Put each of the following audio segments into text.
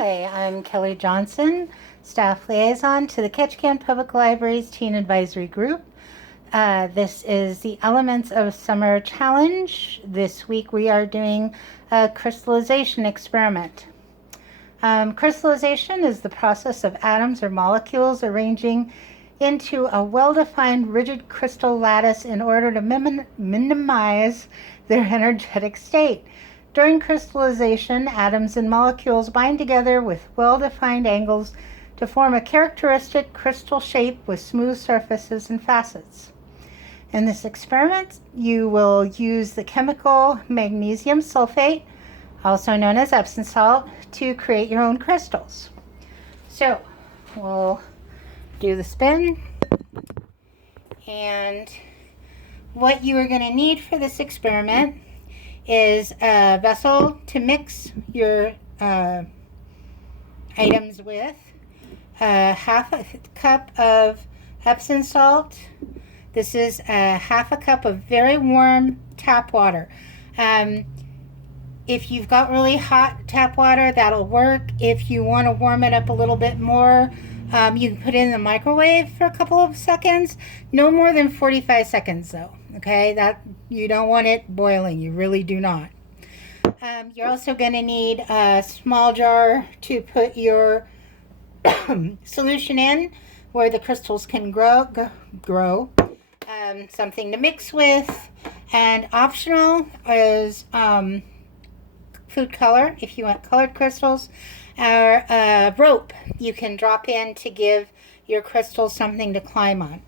Hi, I'm Kelly Johnson, Staff Liaison to the Ketchikan Public Library's Teen Advisory Group. This is the Elements of Summer Challenge. This week we are doing a crystallization experiment. Crystallization is the process of atoms or molecules arranging into a well-defined rigid crystal lattice in order to minimize their energetic state. During crystallization, atoms and molecules bind together with well-defined angles to form a characteristic crystal shape with smooth surfaces and facets. In this experiment, you will use the chemical magnesium sulfate, also known as Epsom salt, to create your own crystals. So, we'll do the spin, and what you are going to need for this experiment is a vessel to mix your items with, half a cup of Epsom salt. This is half a cup of very warm tap water. If you've got really hot tap water, that'll work. If you want to warm it up a little bit more, you can put it in the microwave for a couple of seconds. No more than 45 seconds though. Okay, that you don't want it boiling. You really do not. You're also going to need a small jar to put your solution in, where the crystals can grow. Something to mix with, and optional is food color if you want colored crystals, or a rope you can drop in to give your crystals something to climb on.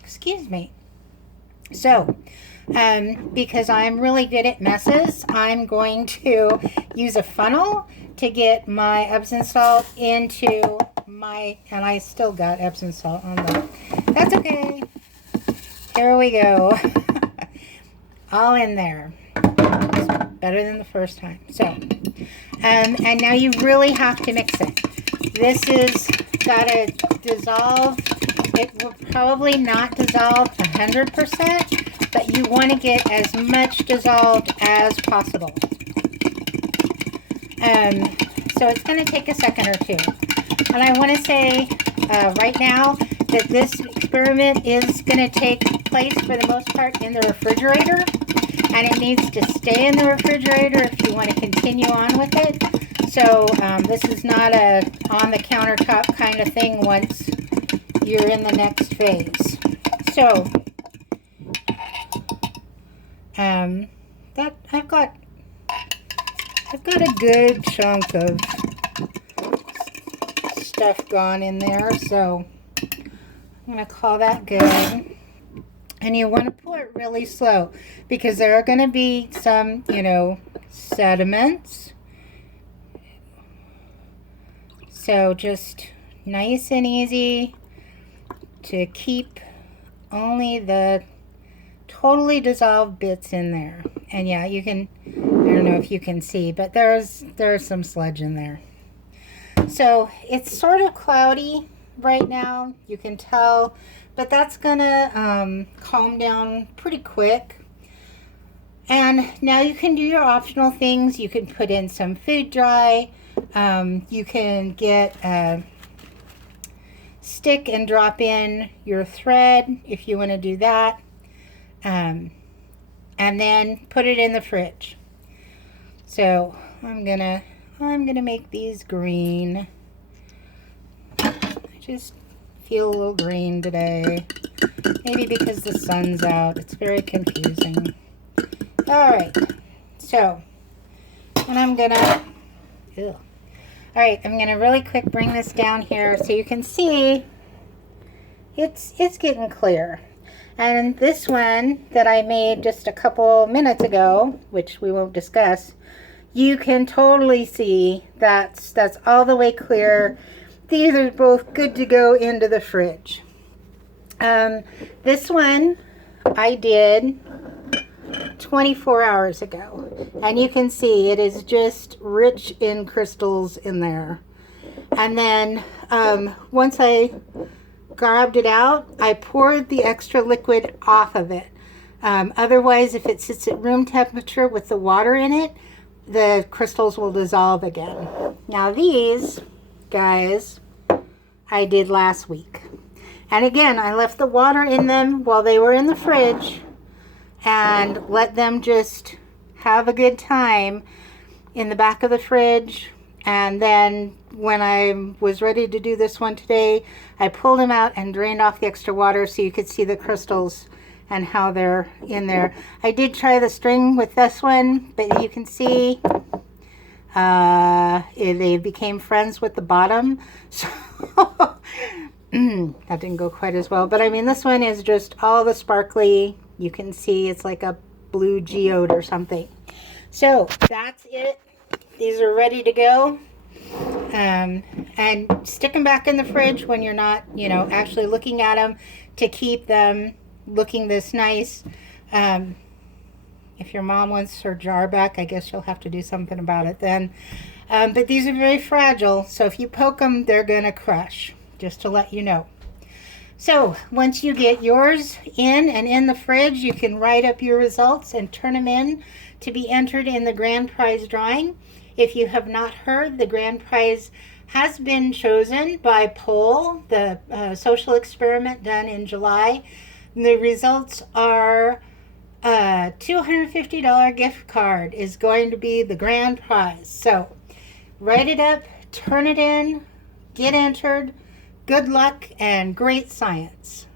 Excuse me. So, because I'm really good at messes, I'm going to use a funnel to get my Epsom salt into my, and I still got Epsom salt on them. That's okay. Here we go. All in there. It's better than the first time. So, and now you really have to mix it. This is got to dissolve. It will probably not dissolve 100%, but you want to get as much dissolved as possible. So it's going to take a second or two. And I want to say right now that this experiment is going to take place for the most part in the refrigerator, and it needs to stay in the refrigerator if you want to continue on with it. So this is not a on the countertop kind of thing once you're in the next phase. So that I've got a good chunk of stuff gone in there, so I'm going to call that good. And you want to pour it really slow, because there are going to be some, sediments. So just nice and easy to keep only the totally dissolved bits in there. And yeah, you can, I don't know if you can see, but there's some sludge in there. So it's sort of cloudy right now, you can tell, but that's gonna calm down pretty quick. And now you can do your optional things. You can put in some food dye. You can get a stick and drop in your thread if you want to do that, and then put it in the fridge. So I'm gonna make these green. I just feel a little green today, maybe because the sun's out. It's very confusing. All right, so, and I'm gonna really quick bring this down here so you can see it's getting clear. And this one that I made just a couple minutes ago, which we won't discuss, you can totally see that's all the way clear. These are both good to go into the fridge. This one I did 24 hours ago, and you can see it is just rich in crystals in there. And then once I grabbed it out, I poured the extra liquid off of it. Otherwise, if it sits at room temperature with the water in it, the crystals will dissolve again. Now these guys I did last week. And again, I left the water in them while they were in the fridge and let them just have a good time in the back of the fridge. And then when I was ready to do this one today, I pulled them out and drained off the extra water so you could see the crystals and how they're in there. I did try the string with this one, but you can see they became friends with the bottom. So that didn't go quite as well. But I mean, this one is just all the sparkly. You can see it's like a blue geode or something. So that's it. These are ready to go. And stick them back in the fridge when you're not, you know, actually looking at them to keep them looking this nice. If your mom wants her jar back, I guess you'll have to do something about it then. But these are very fragile, so if you poke them, they're going to crush, just to let you know. So once you get yours in and in the fridge, you can write up your results and turn them in to be entered in the grand prize drawing. If you have not heard, the grand prize has been chosen by poll, the social experiment done in July. The results are a $250 gift card is going to be the grand prize. So write it up, turn it in, get entered. Good luck and great science.